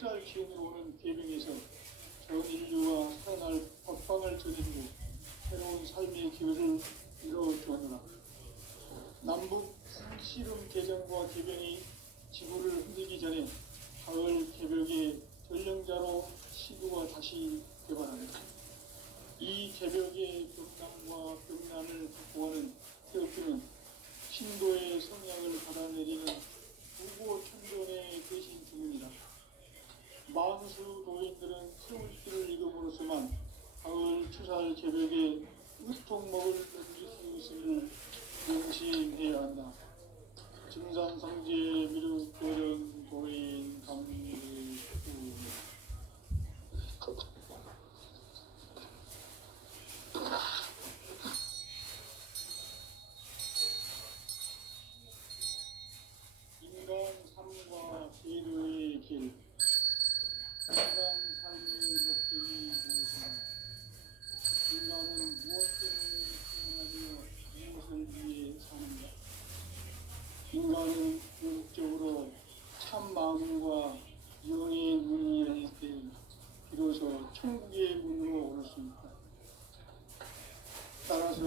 흑살 기운으로 오는 개병에서 전 인류가 살아날 법방을 저지르고 새로운 삶의 기회를 이뤄주었노라. 남북 씨름 개정과 개병이 지구를 흔들기 전에 가을 개벽의 전령자로 시도가 다시 개발합니다. 이 개벽의 벽난과 벽난을 극복하는 태극기는 신도의 성향을 받아내리는 무고 천존의 대신 중입니다. 만수 도인들은 세울길을 이름으로서만 가을 추살 개벽의 으통먹을 던질 수 있음을 명심해야 한다. 증산상제 미륵도련 도인 감리후 인간 삶과 제도의 길. 인간 삶의 목적이 무엇인가? 인간은 무엇 때문에 태어나며 무엇을 위해 사는가? 인간은 궁극적으로 참 마음과 영의 문이 열릴 때 비로소 천국의 문으로 오를 수 있다. 따라서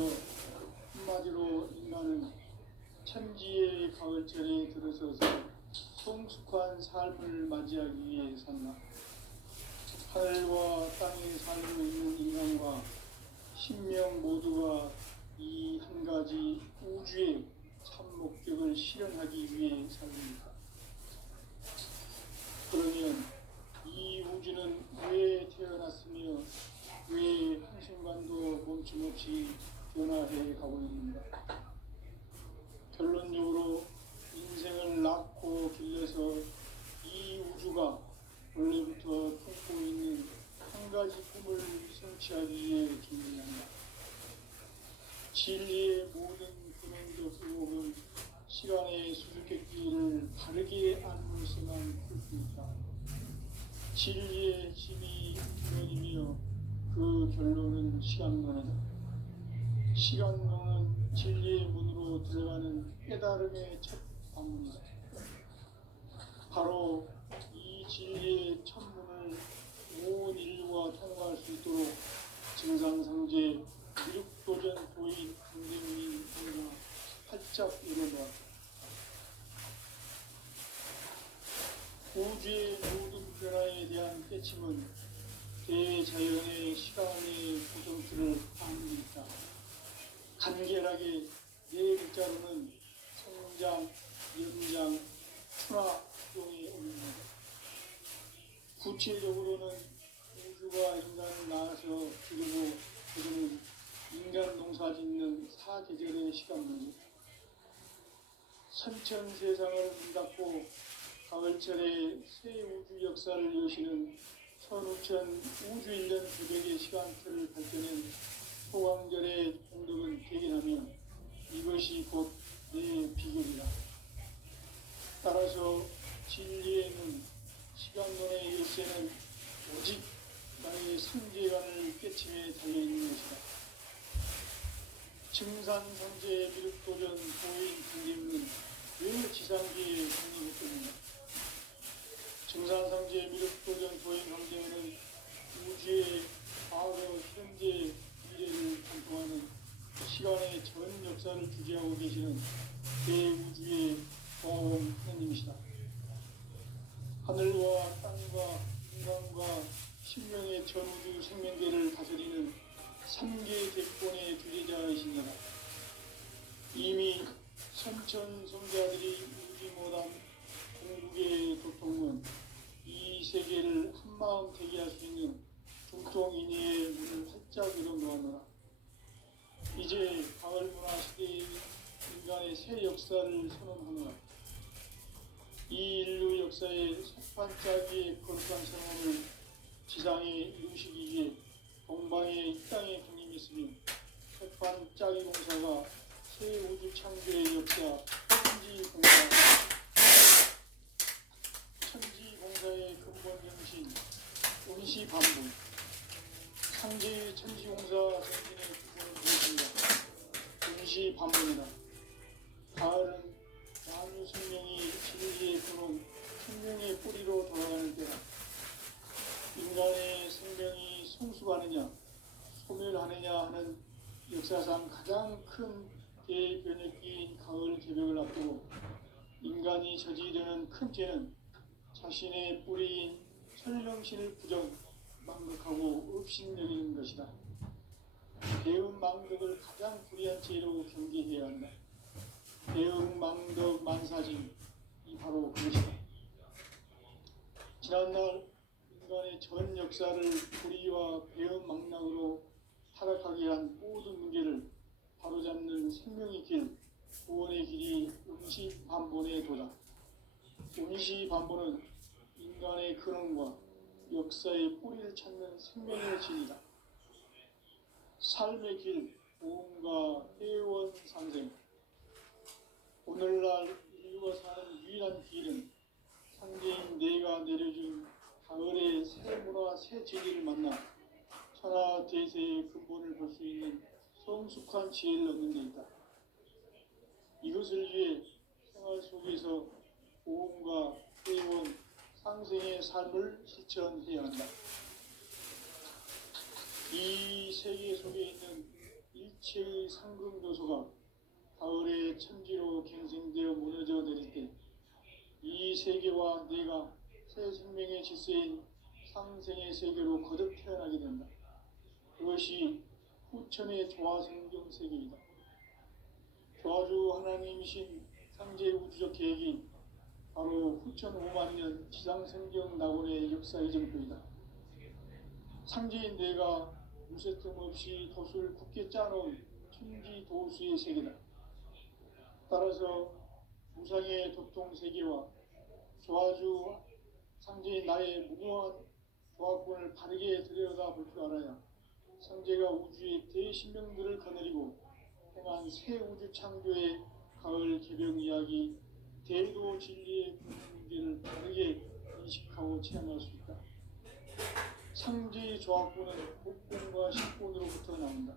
한마디로 인간은 천지의 가을철에 들어서서 성숙한 삶을 맞이하기 위해 산다. 하늘과 땅에 살고 있는 인간과 신명 모두가 이 한 가지 우주의 참 목적을 실현하기 위해 삽니다. 그러면 이 우주는 왜 태어났으며 왜 한순간도 멈춤없이 변화해 가고 있는가? 결론적으로 인생을 낳고 길러서 이 우주가 원래부터 품고 있는 한 가지 꿈을 성취하기 위해 준비한다. 진리의 모든 근원적 의혹은 시간의 수수께끼를 바르게 안으로서만 풀 수 있다. 진리의 힘이 근원이며 그 결론은 시간론이다. 시간론은 진리의 문으로 들어가는 깨달음의 첫 방문이다. 바로 이 진리의 천문을 온 인류가 통과할 수 있도록 증산상제 미륵도전 도인 강대문인 공가 활짝 열어놓았다. 우주의 모든 변화에 대한 깨침은 대자연의 시간의 고정틀을 아는 있다. 간결하게 네 글자로는 성장, 연장, 출하 등에 올립니다. 구체적으로는 우주가 인간을 낳아서 기르고 그들은 인간 농사 짓는 사계절의 시간입니다. 선천 세상을 문 닫고 가을철에 새 우주 역사를 여시는 선우천 우주일년 개벽의 시간틀을 밝혀낸 소강절의 공덕은 대견하며 이것이 곧 내 비결이다. 따라서 진리의 문, 시간론의 열쇠는 오직 나의 성재관을 깨침에 달려있는 것이다. 증산상제 미륵도전 도인 강림은 왜 지상계에 성립했겠는가? 증산상제 미륵도전 도인 강림은 우주의 과거, 현재, 미래를 관통하는 시간의 전 역사를 주재하고 계시는 대우주의 공허공 하나님이시다. 하늘과 땅과 인간과 신명의 전우주 생명계를 다스리는 3계 대권의 주제자이시니라. 이미 선천성자들이 울지 못한 공국의 도통은 이 세계를 한마음 되게 할 수 있는 중통인의의 문을 활짝 열어놓았노라. 이제 가을 문화 시대의 인간의 새 역사를 선언하노라. 이 인류 역사의 석판짜기의 거룩한 선언을 지상에 이루시기 위해 동방의 이 땅에 군림했으며 석판짜기 공사가 새 우주 창조의 역사 천지공사의 근본 정신 운시반분 상제의 천지공사 정신의 기본은 무엇인가? 운시반분이다. 가을은 만유 생명이 진리의 근원 생명의 뿌리로 돌아가는 때다. 하느냐 하는 역사상 가장 큰 대변혁기인 가을 개벽을 앞두고 인간이 저지르는 큰 죄는 자신의 뿌리인 설명신을 부정, 망극하고 업신여기는 것이다. 대응망덕을 가장 불의한 죄로 경계해야 한다. 대응망덕 만사징이 바로 그것이다. 지난날 인간의 전 역사를 불의와 배은망락으로 타락하게 한 모든 문제를 바로잡는 생명의 길, 구원의 길이 음시반본의 도다. 음시반본은 인간의 근원과 역사의 뿌리를 찾는 생명의 진이다. 삶의 길, 보험과 회원 상생. 오늘날 인류가 사는 유일한 길은 상제인 내가 내려준 가을의 새 문화, 새 진리를 만나 천하 대세의 근본을 볼 수 있는 성숙한 지혜를 얻는 데 있다. 이것을 위해 생활 속에서 보험과 회원, 상생의 삶을 실천해야 한다. 이 세계 속에 있는 일체의 상금 요소가 가을의 천지로 갱생되어 무너져 내릴 때 이 세계와 내가 새 생명의 질서인 상생의 세계로 거듭 태어나게 된다. 그것이 후천의 조화성경 세계이다. 조화주 하나님이신 상제 우주적 계획이 바로 후천 5만년 지상성경 낙원의 역사 이정표이다. 상제인 내가 무쇠뜸 없이 돛을 굳게 짜놓은 천지 도수의 세계다. 따라서 무상의 도통 세계와 조화주 상제인 나의 무궁한 조화권을 바르게 들여다볼 줄 알아야 상제가 우주의 대신명들을 거느리고 행한 새 우주 창조의 가을 개벽 이야기, 대도 진리의 문제를 바르게 인식하고 체험할 수 있다. 상제의 조화권은 복권과 식권으로부터 나온다.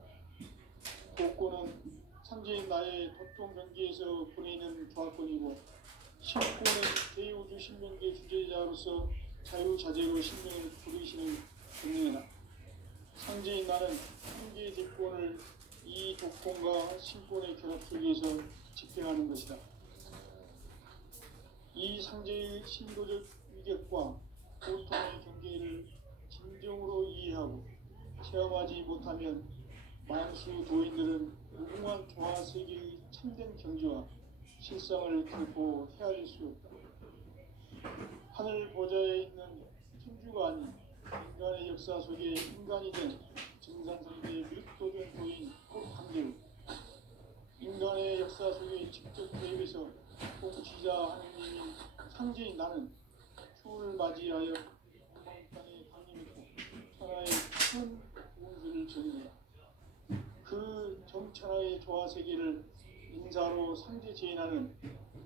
복권은 상제인 나의 도통 경계에서 보내는 조화권이고, 식권은 대우주 신명계 주제자로서 자유자재로 신명을 부르시는 권능이다. 상제인 나는 한계의 대권을 이 독권과 신권의 결합 속에서 집행하는 것이다. 이 상제의 신도적 위격과 고통의 경계를 진정으로 이해하고 체험하지 못하면 만수 도인들은 무궁한 조화세계의 참된 경지와 실상을 결코 헤아릴 수 없다. 하늘 보좌에 있는 천주가 아닌 인간의 역사 속에 인간이 된 증산상대의 밀도된 도인 한계로 인간의 역사 속에 직접 개입해서 통치자 하느님인 상제인 나는 추을 맞이하여 땅에 강림했고 천하의 큰 운수를 정리해 그 정천하의 조화세계를 인사로 상제 제인하는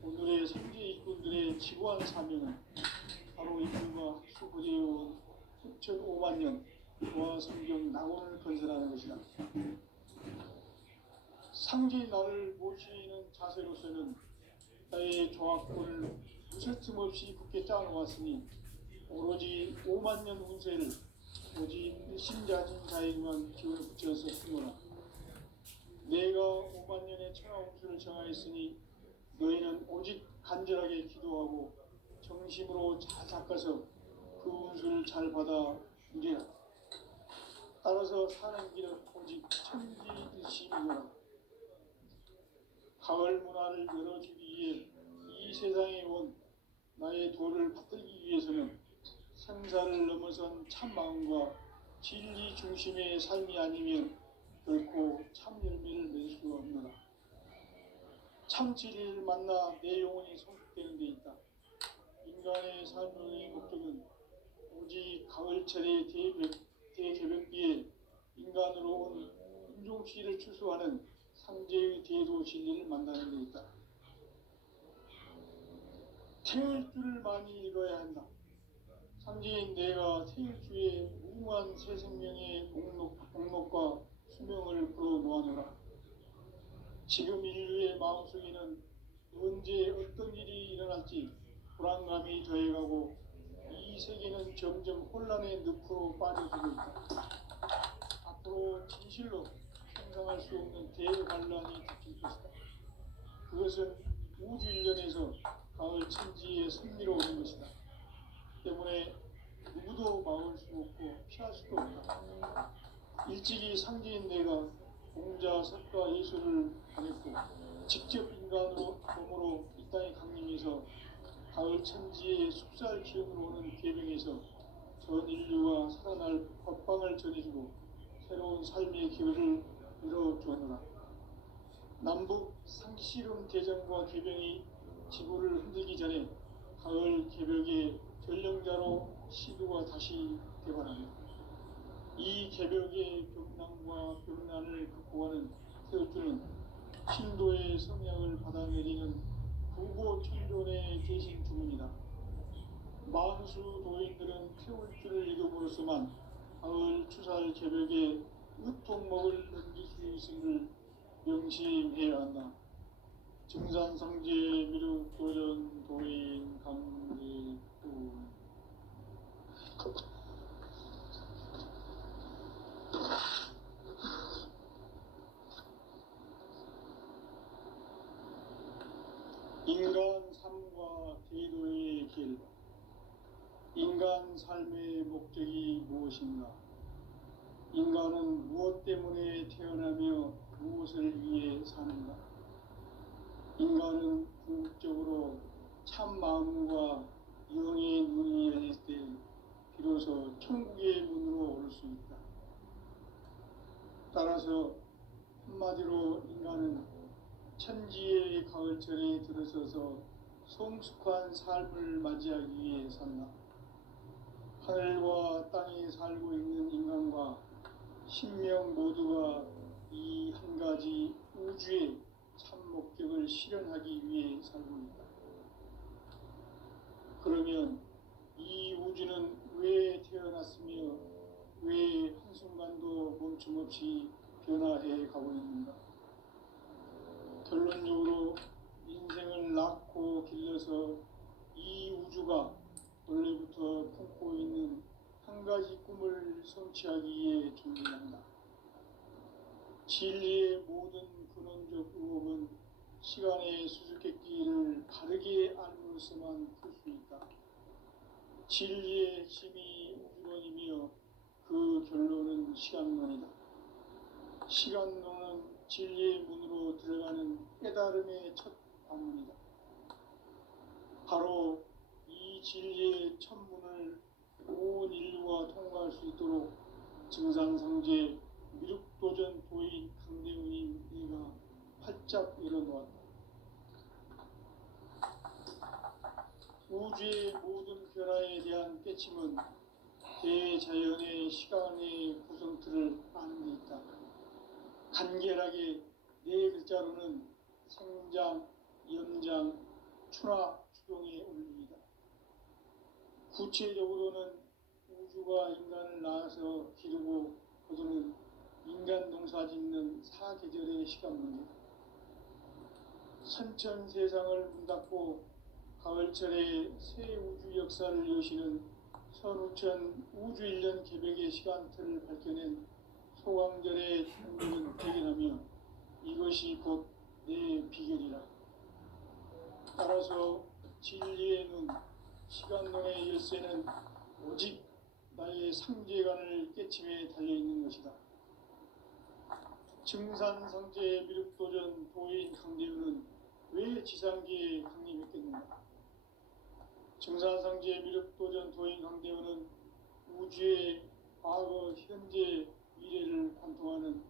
오늘의 상제 일꾼들의 지구한 사명은 바로 인류가 학수고대해온 수천 5만년 조화성경 낙원을 건설하는 것이다. 상제인 나를 모시는 자세로서는 나의 조화권을 무쇠틈 없이 굳게 짜놓았으니 오로지 5만년 운세를 오직 일심자진 자에게만 기운을 붙여서 쓰노라. 내가 5만년의 천하 운수를 정하였으니 너희는 오직 간절하게 기도하고 정심으로 잘 닦아서 그 운수를 잘 받아 누리라. 따라서 사는 길은 오직 천지일심이노라. 가을 문화를 열어주기 위해 이 세상에 온 나의 도를 받들기 위해서는 생사를 넘어선 참마음과 진리 중심의 삶이 아니면 결코 참 열매를 맺을 수 없노라. 참 진리를 만나 내 영혼이 성숙되는 데 있다. 인간의 삶의 목적은 오직 가을철의 대개벽기에 인간으로 온 인종시를 추수하는 상제의 대도 진리를 만나는 데 있다. 태일주를 많이 읽어야 한다. 상제인 내가 태일주의 무궁한 새 생명의 목록과 수명을 불어놓아노라. 지금 인류의 마음속에는 언제 어떤 일이 일어날지 불안감이 더해가고 이 세계는 점점 혼란의 늪으로 빠져들고 있다. 앞으로 진실로 상상할 수 없는 대환란이 닥칠 것이다. 그것은 우주 일련에서 가을 천지의 승리로 오는 것이다. 때문에 누구도 막을 수 없고 피할 수도 없다. 일찍이 상제인 내가 공자, 석가, 예술을 보냈고 직접 인간으로 몸으로 이 땅에 강림해서 가을 천지의 숲살 기운으로 오는 계명에서 전 인류가 살아날 법방을 전해주고 새로운 삶의 기회를 열어주었노라. 남북 상씨름 대전과 개병이 지구를 흔들기 전에 가을 개벽의 전령자로 시도가 다시 개발합니다. 이 개벽의 벽난과 벽난을 극복하는 태우주는 신도의 성향을 받아내리는 부고 천존의 계신 주문이다. 만수 도인들은 태울주를 이름으로서만 가을 추살 개벽의 으통목을 넘길 수 있음을 명심해야 한다. 증산상제 미륵 도전 도인 강제도 인간 삶과 제도의 길. 인간 삶의 목적이 무엇인가? 인간은 무엇 때문에 태어나며 무엇을 위해 사는가? 인간은 궁극적으로 참 마음과 영의 눈이 열릴 때 비로소 천국의 문으로 오를 수 있다. 따라서 한마디로 인간은 천지의 가을철에 들어서서 성숙한 삶을 맞이하기 위해 산다. 하늘과 땅에 살고 있는 인간과 신명 모두가 이 한 가지 우주의 참 목적을 실현하기 위해 살고 있다. 그러면 이 우주는 왜 태어났으며 왜 한순간도 멈춤없이 변화해 가고 있는가? 결론적으로 인생을 낳고 길러서 이 우주가 원래부터 품고 있는 한 가지 꿈을 성취하기 위해 존재한다. 진리의 모든 근원적 의혹은 시간의 수수께끼를 바르게 알므로서만 풀 수 있다. 진리의 핵심이 우주론이며 그 결론은 시간론이다. 시간론은 진리의 문으로 들어가는 깨달음의 첫 방문이다. 바로 이 진리의 첫 문을 온 인류가 통과할 수 있도록 증산상제 미륵도전 도인 강대훈인 이가 활짝 열어놓았다. 우주의 모든 변화에 대한 깨침은 대자연의 시간의 구성틀을 아는 데 있다. 간결하게 네 글자로는 생장, 연장, 추나 추동의 원리이다. 구체적으로는 우주가 인간을 낳아서 기르고 거두는 인간 농사 짓는 사계절의 시간문이다. 선천 세상을 문닫고 가을철에 새 우주 역사를 여시는 선우천 우주일년 개벽의 시간틀을 밝혀낸 소강절의 탄생은 대견하며 이것이 곧 내 비결이라. 따라서 진리의 눈, 시간론의 열쇠는 오직 나의 상제관을 깨침에 달려있는 것이다. 증산상제 미륵도전 도인 강대훈은 왜 지상계에 강림했겠는가? 증산상제 미륵도전 도인 강대훈은 우주의 과거, 현재, 미래를 관통하는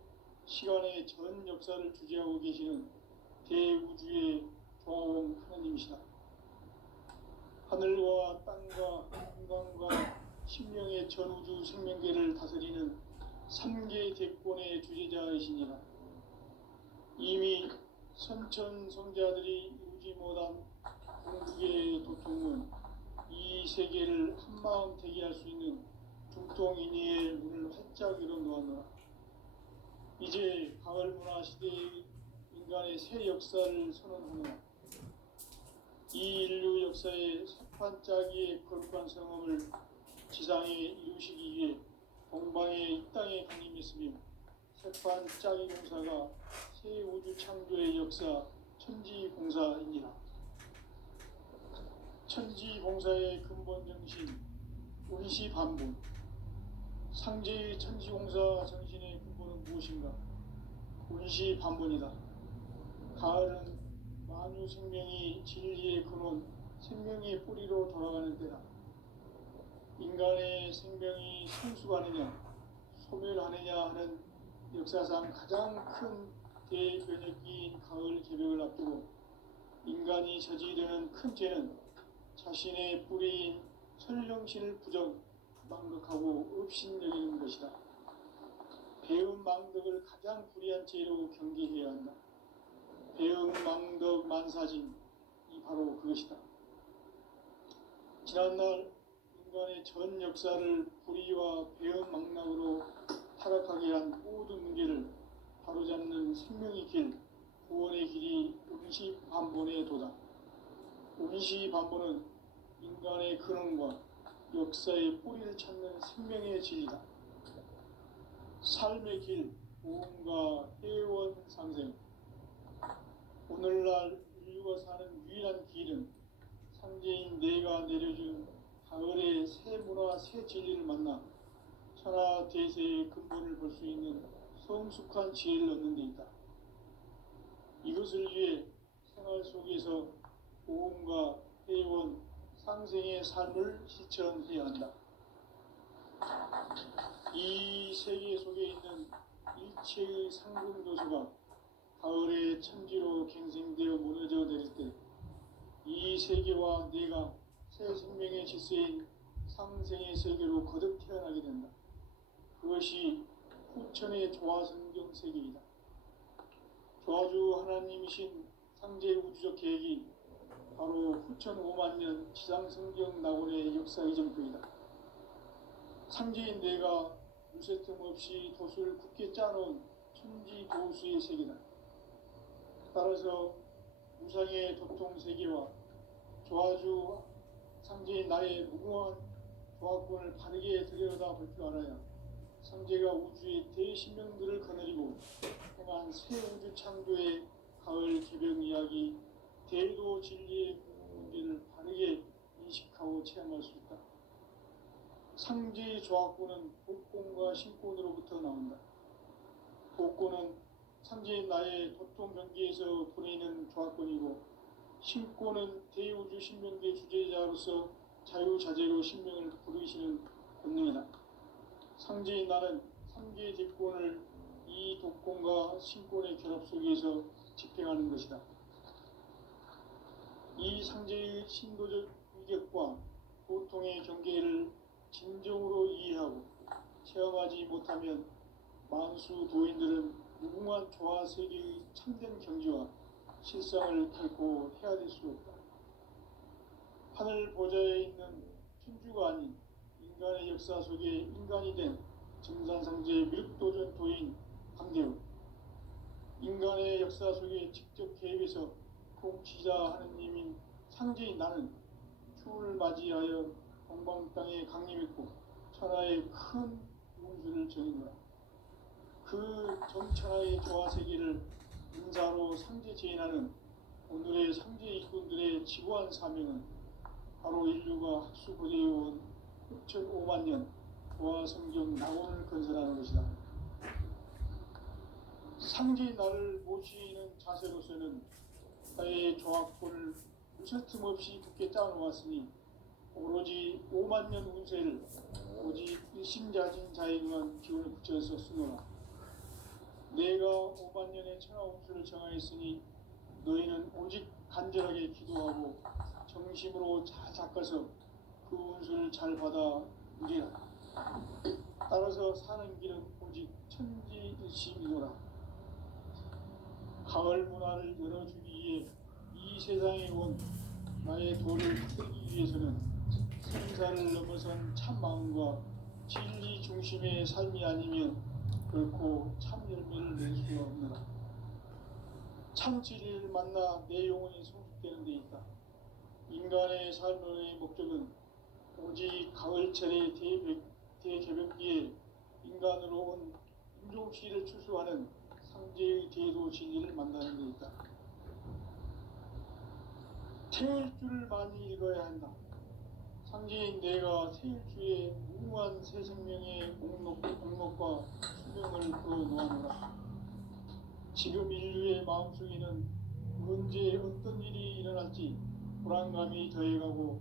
시간의 전 역사를 주재하고 계시는 대우주의 조화원 하나님이시다. 하늘과 땅과 인간과 신명의 전우주 생명계를 다스리는 3개 대권의 주재자이시니라. 이미 선천성자들이 이루지 못한 공국의 도통문, 이 세계를 한마음 되게 할 수 있는 중통인의의 문을 활짝 열어놓았노라. 이제 가을 문화 시대의 인간의 새 역사를 선언하노라. 이 인류 역사의 석판짜기의 거룩한 성험을 지상에 이루시기 위해 동방의 이 땅에 강림했으며 재판 짜기 공사가 새 우주 창조의 역사 천지봉사이니라. 천지봉사의 근본 정신 운시 반본. 상제의 천지공사 정신의 근본은 무엇인가? 운시 반본이다. 가을은 만유 생명이 진리의 근원, 생명의 뿌리로 돌아가는 때다. 인간의 생명이 성숙하느냐, 소멸하느냐 하는 역사상 가장 큰 대변혁기인 가을 개벽을 앞두고 인간이 저지르는 큰 죄는 자신의 뿌리인 설령신을 망각하고 업신여기는 것이다. 배음 망덕을 가장 불의한 죄로 경계해야 한다. 배음 망덕 만사진이 바로 그것이다. 지난날 인간의 전 역사를 불의와 배음 망락으로 타락하게 한 모든 문제를 바로잡는 생명의 길, 구원의 길이 운시반본의 도다. 운시반본은 인간의 근원과 역사의 뿌리를 찾는 생명의 진리다. 삶의 길, 보험과 회원 상생. 오늘날 인류가 사는 유일한 길은 상제인 내가 내려준 가을의 새 문화, 새 진리를 만나 천하 대세의 근본을 볼 수 있는 성숙한 지혜를 얻는 데 있다. 이것을 위해 생활 속에서 보험과 회원, 상생의 삶을 실천해야 한다. 이 세계 속에 있는 일체의 상승도수가 가을의 천지로 갱생되어 무너져 내릴 때 이 세계와 내가 새 생명의 질서인 상생의 세계로 거듭 태어나게 된다. 그것이 후천의 조화성경 세계이다. 조화주 하나님이신 상제 우주적 계획이 바로 후천 5만 년 지상성경 낙원의 역사 이정표이다. 상제인 내가 무쇠 틈 없이 돛을 굳게 짜놓은 천지 도수의 세계다. 따라서 무상의 도통 세계와 조화주 상제인 나의 무궁한 조화권을 바르게 들여다볼 줄 알아야 상제가 우주의 대신명들을 거느리고 행한 새 우주 창조의 가을 개벽 이야기, 대도 진리의 문제를 바르게 인식하고 체험할 수 있다. 상제의 조화권은 복권과 신권으로부터 나온다. 복권은 상제인 나의 도통 경계에서 보내는 조화권이고, 신권은 대우주 신명계 주제자로서 자유자재로 신명을 부르시는 본능이다. 상제인 나는 3개의 대권을 이 독권과 신권의 결합 속에서 집행하는 것이다. 이 상제의 신도적 위격과 고통의 경계를 진정으로 이해하고 체험하지 못하면 만수 도인들은 무궁한 조화 세계의 참된 경지와 실상을 결코 헤아릴 수 없다. 하늘 보좌에 있는 천주가 아닌 인간의 역사 속에 인간이 된 증산상제 밀도전 도인 강대우, 인간의 역사 속에 직접 개입해서 통치자 하느님인 상제인 나는 추운을 맞이하여 동방 땅에 강림했고 천하의 큰 운수를 정의노라. 그 정천하의 조화세계를 인사로 상제 제인하는 오늘의 상제 일꾼들의 지구한 사명은 바로 인류가 학수고대해온 6,5만 년 조화성경 낙원을 건설하는 것이다. 상제인 나를 모시는 자세로서는 나의 조화권을 무쇠틈 없이 굳게 짜놓았으니 오로지 5만 년 운세를 오직 일심자진 자에 의한 기운을 붙여서 쓰노라. 내가 5만 년의 천하 운수를 정하였으니 너희는 오직 간절하게 기도하고 정심으로 잘 닦아서 그 운수를 잘 받아 누리라. 따라서 사는 길은 오직 천지일심이노라. 가을 문화를 열어주기 위해 이 세상에 온 나의 도를 풀기 위해서는 생사를 넘어선 참 마음과 진리 중심의 삶이 아니면 결코 참 열매를 낼 수가 없느라. 참 진리를 만나 내 영혼이 성숙되는 데 있다. 인간의 삶의 목적은 오직 가을철의 대개벽기에 인간으로 온 인종시를 추수하는 상제의 제도 진리를 만나는 데 있다. 태울 줄을 많이 읽어야 한다. 상제인 내가 태울 주의 무궁한 새 생명의 목록과 수명을 풀어놓아노라. 지금 인류의 마음속에는 언제 어떤 일이 일어날지 불안감이 더해가고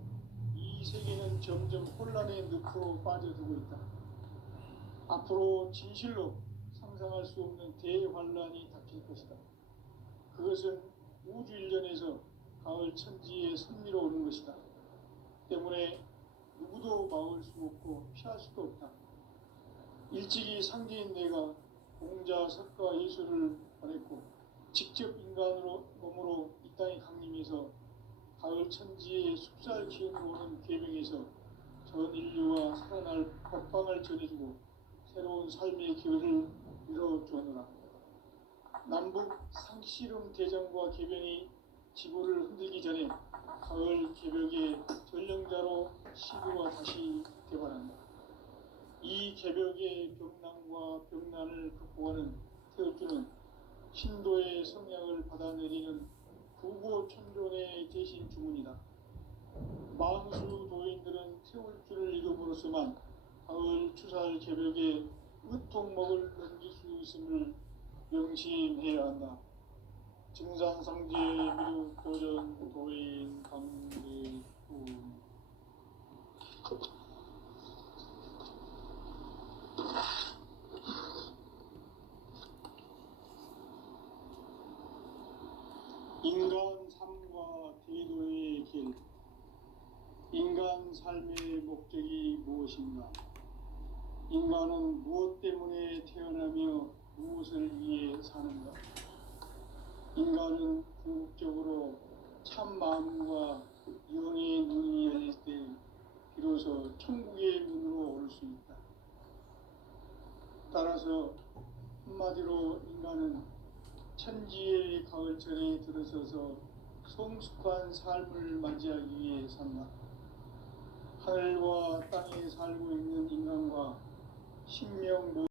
이 세계는 점점 혼란의 늪으로 빠져들고 있다. 앞으로 진실로 상상할 수 없는 대환란이 닥칠 것이다. 그것은 우주 일련에서 가을 천지의 섭리로 오는 것이다. 때문에 누구도 막을 수 없고 피할 수도 없다. 일찍이 상제인 내가 공자, 석가, 예수를 보냈고 직접 인간으로 몸으로 이 땅에 강림해서 가을 천지의 숲살 기운으로 오는 계명에서 전 인류가 살아날 법방을 전해주고 새로운 삶의 기회를 이뤄주었노라. 남북 상씨름 대전과 계병이 지구를 흔들기 전에 가을 개벽의 전령자로 시구가 다시 되발한다. 이 개벽의 병난과 병난을 극복하는 태어주는 신도의 성약을 받아내리는 구고천존의 대신 주문이다. 만수 도인들은 태울주를 읽음으로써만 가을 추살 개벽의 으통목을 넘길 수 있음을 명심해야 한다. 증상상제 미륵 도전 도인 강제훈. 인간 삶과 대도의 길. 인간 삶의 목적이 무엇인가? 인간은 무엇 때문에 태어나며 무엇을 위해 사는가? 인간은 궁극적으로 참 마음과 영의 눈이 열릴 때 비로소 천국의 문으로 올 수 있다. 따라서 한마디로 인간은 천지의 가을철에 들어서서 성숙한 삶을 맞이하기 위해 산다. 하늘과 땅에 살고 있는 인간과 신명